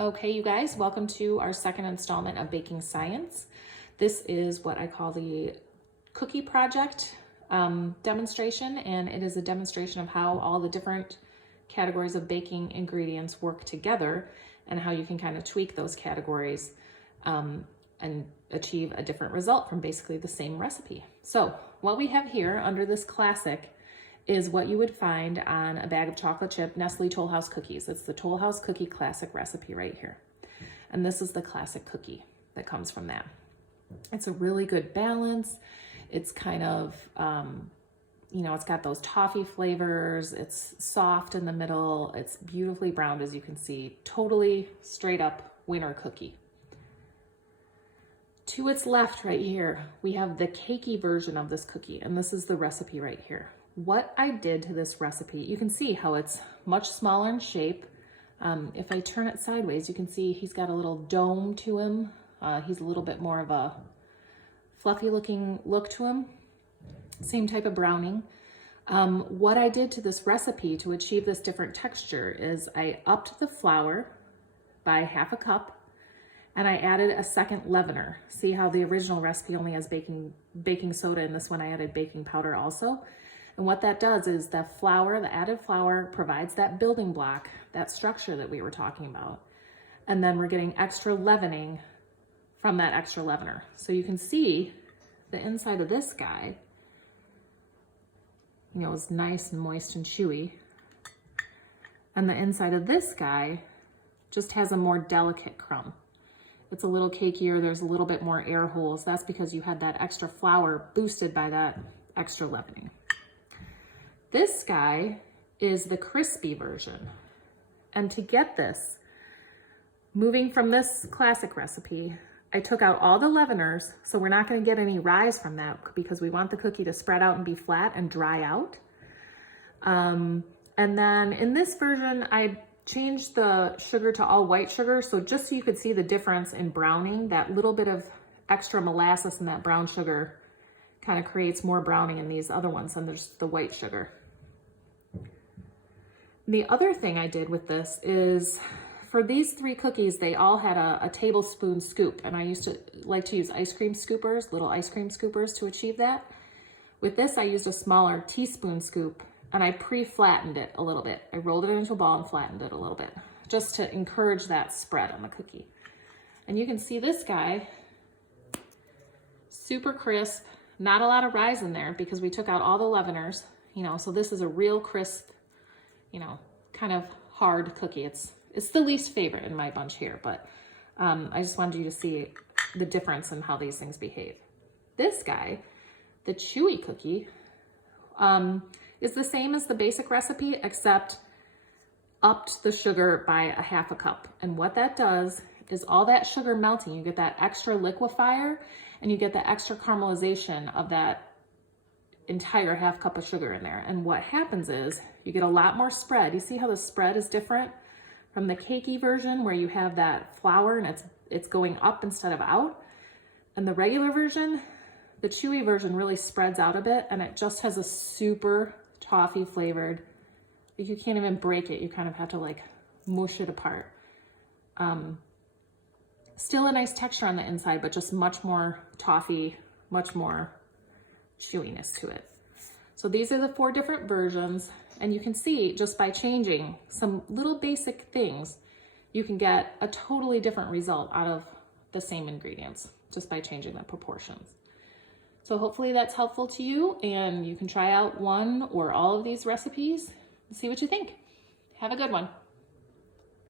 Okay, you guys, welcome to our second installment of Baking Science. This is what I call the cookie project demonstration, and it is a demonstration of how all the different categories of baking ingredients work together and how you can kind of tweak those categories and achieve a different result from basically the same recipe. So what we have here under this classic is what you would find on a bag of chocolate chip Nestle Toll House cookies. It's the Toll House cookie classic recipe right here. And this is the classic cookie that comes from that. It's a really good balance. It's kind of, it's got those toffee flavors. It's soft in the middle. It's beautifully browned, as you can see. Totally straight up winner cookie. To its left right here, we have the cakey version of this cookie, and this is the recipe right here. What I did to this recipe, you can see how it's much smaller in shape. If I turn it sideways, you can see he's got a little dome to him. He's a little bit more of a fluffy looking look to him. Same type of browning. What I did to this recipe to achieve this different texture is I upped the flour by half a cup, and I added a second leavener. See how the original recipe only has baking soda, and this one I added baking powder also. And what that does is the added flour provides that building block, that structure that we were talking about. And then we're getting extra leavening from that extra leavener. So you can see the inside of this guy, is nice and moist and chewy. And the inside of this guy just has a more delicate crumb. It's a little cakier, there's a little bit more air holes. That's because you had that extra flour boosted by that extra leavening. This guy is the crispy version. And to get this, moving from this classic recipe, I took out all the leaveners, so we're not gonna get any rise from that because we want the cookie to spread out and be flat and dry out. And then in this version, I changed the sugar to all white sugar, so just so you could see the difference in browning, that little bit of extra molasses in that brown sugar kind of creates more browning in these other ones than there's the white sugar. The other thing I did with this is for these three cookies, they all had a tablespoon scoop, and I used to like to use ice cream scoopers, little ice cream scoopers to achieve that. With this, I used a smaller teaspoon scoop, and I pre-flattened it a little bit. I rolled it into a ball and flattened it a little bit, just to encourage that spread on the cookie. And you can see this guy, super crisp, not a lot of rise in there because we took out all the leaveners, so this is a real crisp, kind of hard cookie. It's the least favorite in my bunch here, but I just wanted you to see the difference in how these things behave. This guy, the chewy cookie, is the same as the basic recipe, except upped the sugar by a half a cup. And what that does is all that sugar melting, you get that extra liquefier and you get the extra caramelization of that entire half cup of sugar in there. And what happens is you get a lot more spread. You see how the spread is different from the cakey version where you have that flour and it's going up instead of out. And the regular version, the chewy version really spreads out a bit and it just has a super toffee flavored, you can't even break it. You kind of have to like mush it apart. Still a nice texture on the inside, but just much more toffee, much more chewiness to it. So these are the 4 different versions, and you can see just by changing some little basic things, you can get a totally different result out of the same ingredients just by changing the proportions. So hopefully that's helpful to you, and you can try out one or all of these recipes and see what you think. Have a good one.